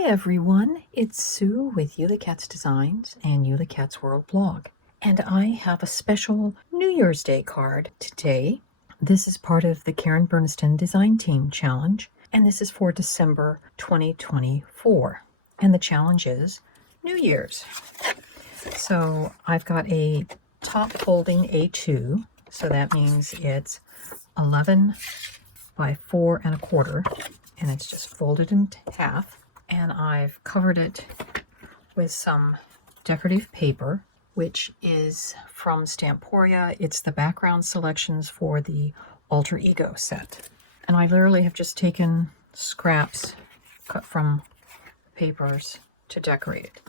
Hi everyone, it's Sue with Ully Cats Designs and Ully Cats World blog. And I have a special New Year's Day card today. This is part of the Karen Berniston Design Team Challenge, and this is for December 2024. And the challenge is New Year's. So I've got a top folding A2, so that means it's 11 by 4 1/4, and it's just folded in half. And I've covered it with some decorative paper, which is from Stamporia. It's the background selections for the Alter Ego set. And I literally have just taken scraps cut from papers to decorate it.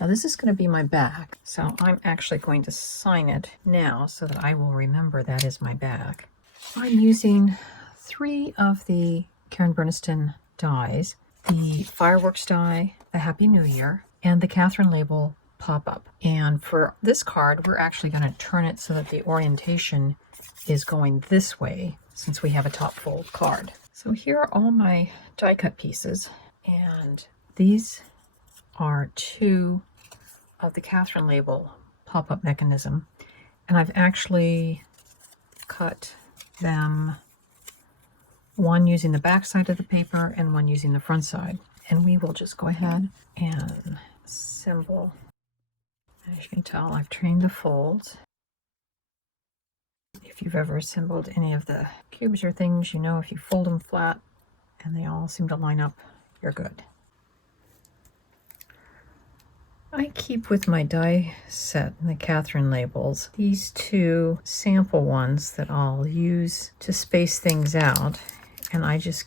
Now this is going to be my back, so I'm actually going to sign it now so that I will remember that is my back. I'm using 3 of the Karen Berniston dies. The fireworks die, the Happy New Year, and the Catherine label pop-up. And for this card, we're actually going to turn it so that the orientation is going this way, since we have a top fold card. So here are all my die cut pieces, and these are 2 of the Catherine label pop-up mechanism. And I've actually cut them, one using the back side of the paper and one using the front side. And we will just go ahead and assemble. As you can tell, I've trained the folds. If you've ever assembled any of the cubes or things, you know if you fold them flat and they all seem to line up, you're good. I keep with my die set and the Catherine labels these 2 sample ones that I'll use to space things out, and I just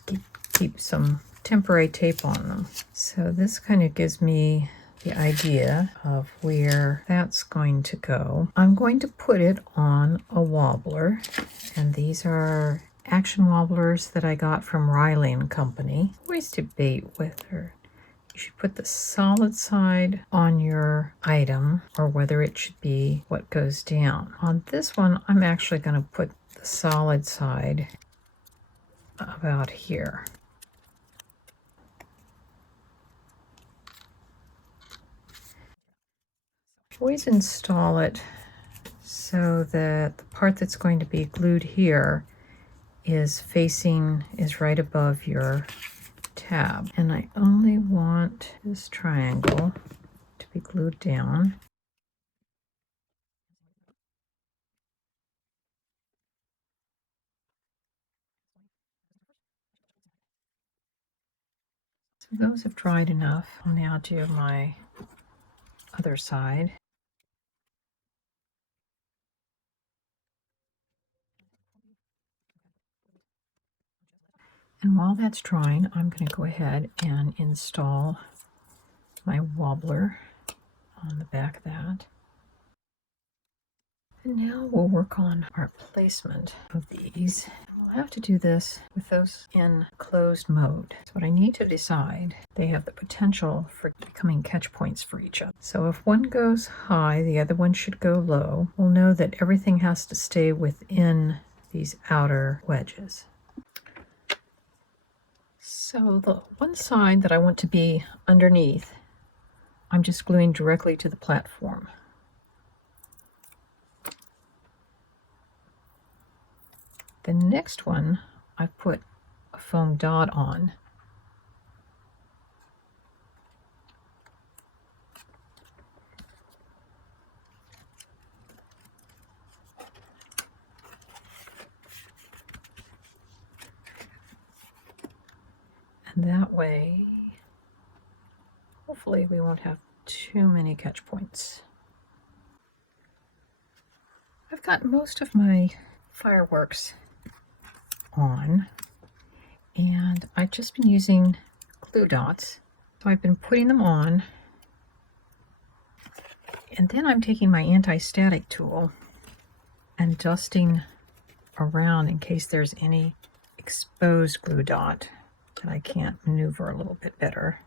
keep some temporary tape on them. So this kind of gives me the idea of where that's going to go. I'm going to put it on a wobbler, and these are action wobblers that I got from Riley and Company. I always debate whether you should put the solid side on your item or whether it should be what goes down. On this one, I'm actually going to put the solid side about here. Always install it so that the part that's going to be glued here is right above your tab. And I only want this triangle to be glued down. So those have dried enough. I'll now do my other side. And while that's drying, I'm going to go ahead and install my wobbler on the back of that. And now we'll work on our placement of these. We'll have to do this with those in closed mode. So what I need to decide, they have the potential for becoming catch points for each other. So if one goes high, the other one should go low. We'll know that everything has to stay within these outer wedges. So the one side that I want to be underneath, I'm just gluing directly to the platform. The next one, I put a foam dot on. And that way, hopefully we won't have too many catch points. I've got most of my fireworks on, and I've just been using glue dots. So I've been putting them on, and then I'm taking my anti-static tool and dusting around in case there's any exposed glue dot that I can't maneuver a little bit better.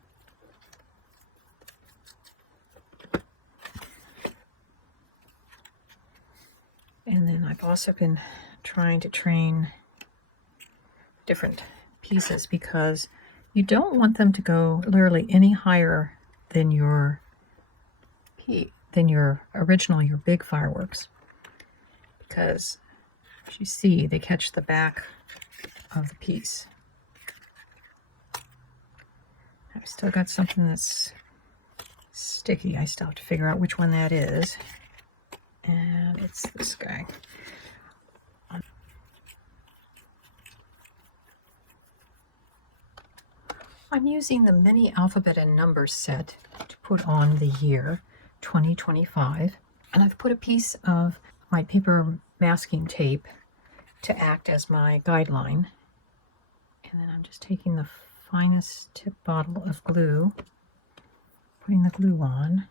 And then I've also been trying to train different pieces because You don't want them to go literally any higher than your original, your big fireworks, because as you see, they catch the back of the piece. I've still got something that's sticky. I still have to figure out which one that is. And it's this guy. I'm using the mini alphabet and numbers set to put on the year 2025. And I've put a piece of my paper masking tape to act as my guideline. And then I'm just taking the finest tip bottle of glue, putting the glue on.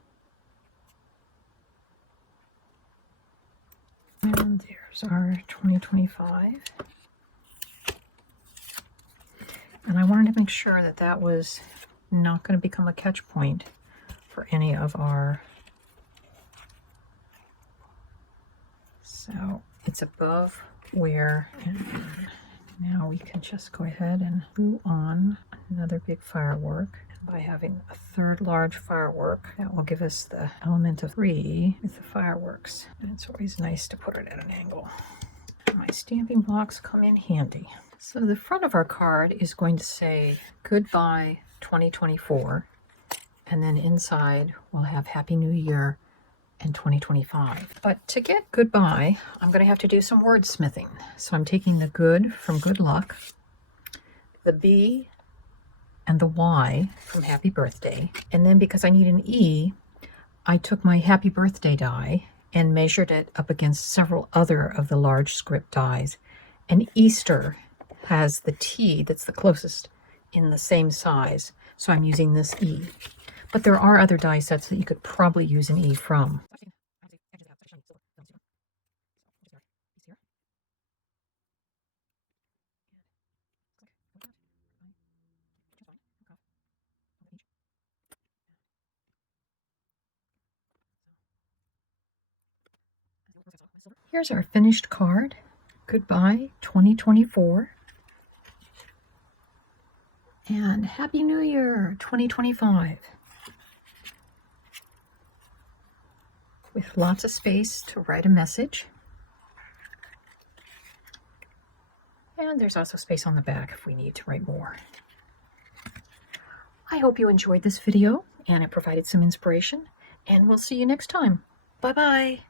And there's our 2025. And I wanted to make sure that that was not going to become a catch point for any of our... So it's above where... Now we can just go ahead and glue on another big firework. And by having a third large firework, that will give us the element of 3 with the fireworks. And it's always nice to put it at an angle. My stamping blocks come in handy. So the front of our card is going to say Goodbye 2024. And then inside we'll have Happy New Year and 2025. But to get goodbye, I'm going to have to do some wordsmithing. So I'm taking the good from good luck, the B and the Y from happy birthday. And then because I need an E, I took my happy birthday die and measured it up against several other of the large script dies. And Easter has the T that's the closest in the same size. So I'm using this E. But there are other die sets that you could probably use an E from. Here's our finished card. Goodbye 2024. And Happy New Year 2025. With lots of space to write a message. And there's also space on the back if we need to write more. I hope you enjoyed this video and it provided some inspiration, and we'll see you next time. Bye-bye.